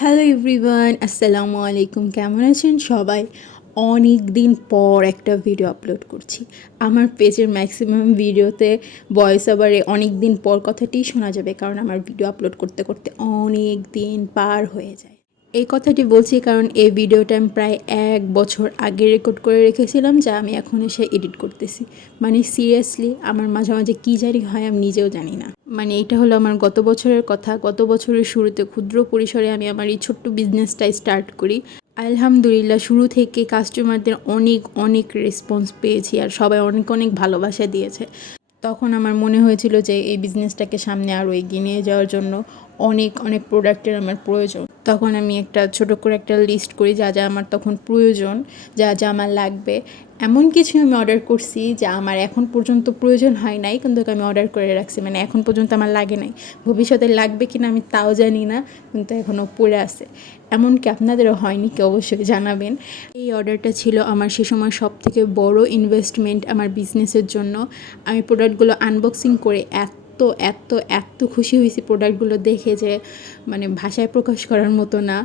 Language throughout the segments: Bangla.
হ্যালো এভরিওয়ান, আসসালামু আলাইকুম। কেমন আছেন সবাই? অনেক দিন পর একটা ভিডিও আপলোড করছি। আমার পেজের ম্যাক্সিমাম ভিডিওতে ভয়েস ওভারে অনেক দিন পর কথাটিই শোনা যাবে, কারণ আমার ভিডিও আপলোড করতে করতে অনেক দিন পার হয়ে যায়। এই কথাটি বলছি কারণ এই ভিডিওটা আমি প্রায় 1 বছর আগে রেকর্ড করে রেখেছিলাম, যা আমি এখন এসে এডিট করতেছি। মানে সিরিয়াসলি আমার মাঝে মাঝে কী জানি হয়, আমি নিজেও জানি না। মানে এটা হলো আমার গত বছরের কথা। গত বছরের শুরুতে ক্ষুদ্র পরিসরে আমি আমার এই ছোট্ট বিজনেসটা স্টার্ট করি। আলহামদুলিল্লাহ, শুরু থেকে কাস্টমারদের অনেক অনেক রেসপন্স পেয়েছি, আর সবাই অনেক অনেক ভালোবাসা দিয়েছে। তখন আমার মনে হয়েছিল যে এই বিজনেসটাকে সামনে আরও এগিয়ে নিয়ে যাওয়ার জন্য অনেক অনেক প্রোডাক্টের আমার প্রয়োজন। তখন আমি একটা ছোট করে একটা লিস্ট করি যা যা আমার তখন প্রয়োজন, যা যা আমার লাগবে। এমন কিছু আমি অর্ডার করছি যা আমার এখন পর্যন্ত প্রয়োজন হয় নাই, কিন্তু আমি অর্ডার করে রাখছি, মানে এখন পর্যন্ত আমার লাগে নাই। ভবিষ্যতে লাগবে কিনা আমি তাও জানি না, কিন্তু এখনও পড়ে আছে। এমনকি আপনাদেরও হয়নি কি অবশ্যই জানাবেন। এই অর্ডারটা ছিল আমার সে সময় সবথেকে বড় ইনভেস্টমেন্ট আমার বিজনেসের জন্য। আমি প্রোডাক্টগুলো আনবক্সিং করে এত এত এত খুশি হয়েছি প্রোডাক্টগুলো দেখে যে মানে ভাষায় প্রকাশ করার মতো না।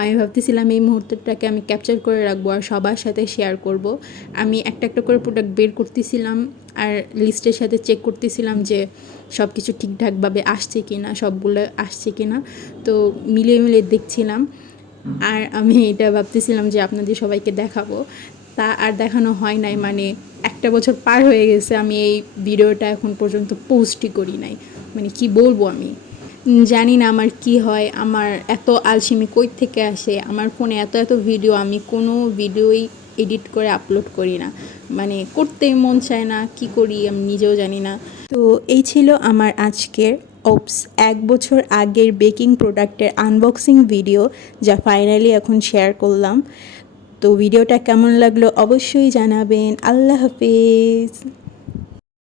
আমি ভাবতেছিলাম এই মুহূর্তটাকে আমি ক্যাপচার করে রাখবো আর সবার সাথে শেয়ার করব। আমি একটা একটা করে প্রোডাক্ট বের করতেছিলাম আর লিস্টের সাথে চেক করতেছিলাম যে সব কিছু ঠিকঠাকভাবে আসছে কি না, সবগুলো আসছে কি না। তো মিলিয়ে মিলিয়ে দেখছিলাম, আর আমি এটা ভাবতেছিলাম যে আপনাদের সবাইকে দেখাবো। তা আর দেখানো হয় নাই। মানে 1 বছর পার হয়ে গেছে, আমি এই ভিডিওটা এখন পর্যন্ত পোস্টই করি নাই। মানে কি বলবো, আমি জানি না আমার কি হয়, আমার এত আলসেমি কই থেকে আসে। আমার ফোনে এত এত ভিডিও, আমি কোনো ভিডিওই এডিট করে আপলোড করি না। মানে করতেই মন চায় না, কি করি আমি নিজেও জানি না। তো এই ছিল আমার আজকের 1 বছর আগের বেকিং প্রোডাক্টের আনবক্সিং ভিডিও, যা ফাইনালি এখন শেয়ার করলাম। তো ভিডিওটা কেমন লাগলো অবশ্যই জানাবেন। আল্লাহ হাফেজ।